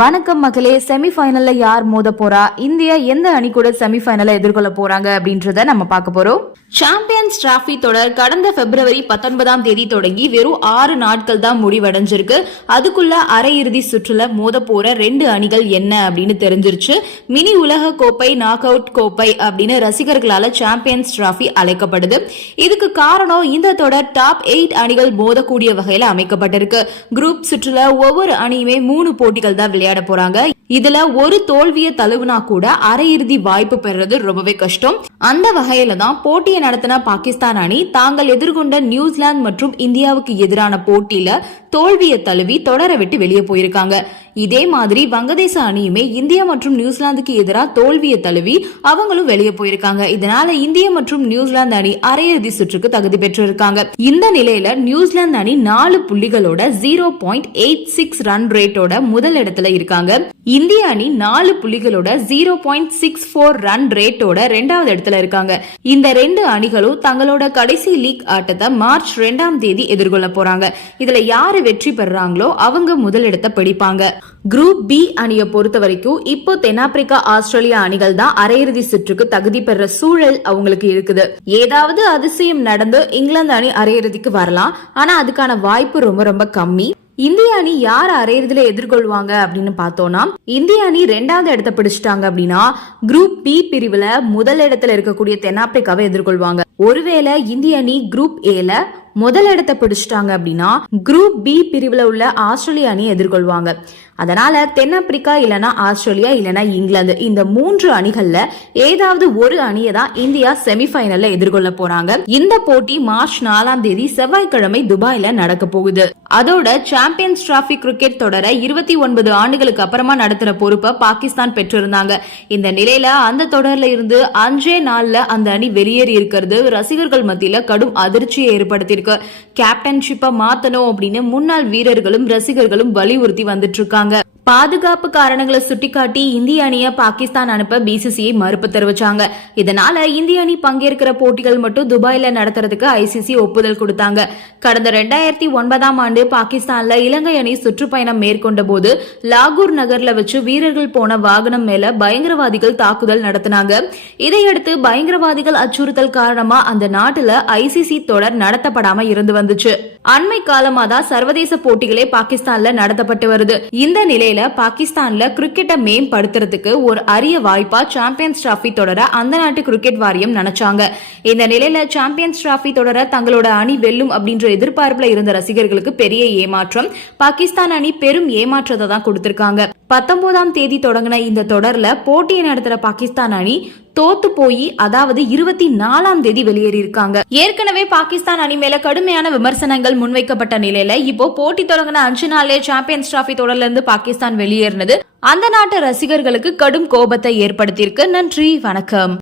வணக்கம் மகளே செமிஃபைனல்ல யார் மோத போறா? இந்தியா எந்த அணி கூட செமிஃபைனலை எதிர்கொள்ள போறாங்க அப்படின்றத நம்ம பார்க்க போறோம். சாம்பியன்ஸ் டிராஃபி தொடர் கடந்த பிப்ரவரி பத்தொன்பதாம் தேதி தொடங்கி வெறும் ஆறு நாட்கள் தான் முடிவடைஞ்சிருக்கு. அதுக்குள்ள அரையிறுதி சுற்றுல மோத போற ரெண்டு அணிகள் என்ன அப்படின்னு தெரிஞ்சிருச்சு. மினி உலக கோப்பை நாக் அவுட் கோப்பை அப்படின்னு ரசிகர்களால சாம்பியன்ஸ் டிராஃபி அழைக்கப்படுது. இதுக்கு காரணம் இந்த தொடர் டாப் எயிட் அணிகள் மோதக்கூடிய வகையில அமைக்கப்பட்டிருக்கு. குரூப் சுற்றுல ஒவ்வொரு அணியுமே மூணு போட்டிகள் தான் விளையாட போறாங்க. இதுல ஒரு தோல்வியை தழுவுனா கூட அரையிறுதி வாய்ப்பு பெறது ரொம்பவே கஷ்டம். அந்த வகையில தான் போட்டியை நடத்தின பாகிஸ்தான் அணி தாங்கள் எதிர்கொண்ட நியூசிலாந்து மற்றும் இந்தியாவுக்கு எதிரான போட்டியில தோல்வியை தழுவி தொடர விட்டு வெளியே போயிருக்காங்க. இதே மாதிரி வங்கதேச அணியுமே இந்தியா மற்றும் நியூசிலாந்துக்கு எதிராக தோல்வியை தழுவி அவங்களும் வெளியே போயிருக்காங்க. இதனால இந்திய மற்றும் நியூசிலாந்து அணி அரையிறுதி சுற்றுக்கு தகுதி பெற்றிருக்காங்க. இந்த நிலையில நியூசிலாந்து அணி நாலு புள்ளிகளோட zero point eight six run ரேட்டோட முதல் இடத்துல இருக்காங்க. இந்திய அணி நாலு புள்ளிகளோட zero point six four run ரேட்டோட ரெண்டாவது இடத்துல இருக்காங்க. இந்த ரெண்டு அணிகளும் தங்களோட கடைசி லீக் ஆட்டத்தை மார்ச் ரெண்டாம் தேதி எதிர்கொள்ள போறாங்க. இதுல யாரு வெற்றி பெறாங்களோ அவங்க முதலிடத்தை பிடிப்பாங்க. குரூப் பி அணியை பொறுத்த வரைக்கும் இப்போ தென்னாப்பிரிக்கா ஆஸ்திரேலியா அணிகள் தான் அரையிறுதி சுற்றுக்கு தகுதி பெற சூழல் அவங்களுக்கு இருக்குது. ஏதாவது அதிசயம் நடந்து இங்கிலாந்து அணி அரையிறுதிக்கு வரலாம். ஆனா அதுக்கான வாய்ப்பு ரொம்ப ரொம்ப கம்மி. இந்திய அணி யார் அரையிறதுல எதிர்கொள்வாங்க அப்படின்னு பார்த்தோம்னா இந்திய அணி ரெண்டாவது இடத்த பிடிச்சிட்டாங்க அப்படின்னா குரூப் பி பிரிவுல முதல் இடத்துல இருக்கக்கூடிய தென்னாப்பிரிக்காவை எதிர்கொள்வாங்க. ஒருவேளை இந்திய அணி குரூப் ஏல முதல் இடத்தை பிடிச்சிட்டாங்க அப்படின்னா குரூப் பி பிரிவுல உள்ள ஆஸ்திரேலிய அணி எதிர்கொள்வாங்க. அதனால தென்னாப்பிரிக்கா இல்லனா ஆஸ்திரேலியா இல்லனா இங்கிலாந்து இந்த மூன்று அணிகள்ல ஏதாவது ஒரு அணியை தான் இந்தியா செமிஃபைனல்ல எதிர்கொள்ள போறாங்க. இந்த போட்டி மார்ச் நாலாம் தேதி செவ்வாய்க்கிழமை துபாயில நடக்க போகுது. அதோட சாம்பியன்ஸ் டிராபி கிரிக்கெட் தொடரை இருபத்தி ஒன்பது ஆண்டுகளுக்கு அப்புறமா நடத்துற பொறுப்பை பாகிஸ்தான் பெற்றிருந்தாங்க. இந்த நிலையில அந்த தொடர்ல இருந்து அஞ்சே நாள்ல அந்த அணி வெளியேறி இருக்கிறது ரசிகர்கள் மத்தியில கடும் அதிர்ச்சியை ஏற்படுத்தியிருக்கு. கேப்டன்ஷிப்பை மாத்தணும் அப்படின்னு முன்னாள் வீரர்களும் ரசிகர்களும் வலியுறுத்தி வந்துட்டு இருக்காங்க. பாதுகாப்பு காரணங்களை சுட்டிக்காட்டி இந்திய அணியை பாகிஸ்தான் அனுப்ப பிசிசிஐ மறுப்பு தெரிவிச்சாங்க. இதனால இந்திய அணி பங்கேற்கிற போட்டிகள் மட்டும் துபாயில நடத்துறதுக்கு ஐசிசி ஒப்புதல் கொடுத்தாங்க. கடந்த ரெண்டாயிரத்தி ஒன்பதாம் ஆண்டு பாகிஸ்தான்ல இலங்கை அணி சுற்றுப்பயணம் மேற்கொண்ட போது லாகூர் நகர்ல வச்சு வீரர்கள் போன வாகனம் மேல பயங்கரவாதிகள் தாக்குதல் நடத்தினாங்க. இதையடுத்து பயங்கரவாதிகள் அச்சுறுத்தல் காரணமா அந்த நாட்டுல ஐசிசி தொடர் நடத்தப்படாம இருந்து வந்துச்சு. அண்மை காலமா தான் சர்வதேச போட்டிகளே பாகிஸ்தான்ல நடத்தப்பட்டு வருது. இந்த நிலையில பாகிஸ்தான்ல கிரிக்கெட்டை மேம்படுத்துறதுக்கு ஒரு அரிய வாய்ப்பா சாம்பியன்ஸ் டிராபி தொடர அந்த நாட்டு கிரிக்கெட் வாரியம் நினைச்சாங்க. இந்த நிலையில சாம்பியன்ஸ் டிராபி தொடர தங்களோட அணி வெல்லும் அப்படின்ற எதிர்பார்ப்புல இருந்த ரசிகர்களுக்கு பெரிய ஏமாற்றம் பாகிஸ்தான் அணி பெரும் ஏமாற்றத்தை தான் கொடுத்திருக்காங்க. பத்தொன்பதாம் தேதி தொடங்கின இந்த தொடர்ல போட்டியை நடத்துற பாகிஸ்தான் அணி தோத்து போய் அதாவது இருபத்தி நாலாம் தேதி வெளியேறி இருக்காங்க ஏற்கனவே பாகிஸ்தான் அணி மேல கடுமையான விமர்சனங்கள் முன்வைக்கப்பட்ட நிலையில இப்போ போட்டி தொடங்கின அஞ்சு நாளே சாம்பியன்ஸ் டிராபி தொடர்ல இருந்து பாகிஸ்தான் வெளியேறினது. அந்த நாட்டு ரசிகர்களுக்கு கடும் கோபத்தை ஏற்படுத்தியிருக்கு. நன்றி வணக்கம்.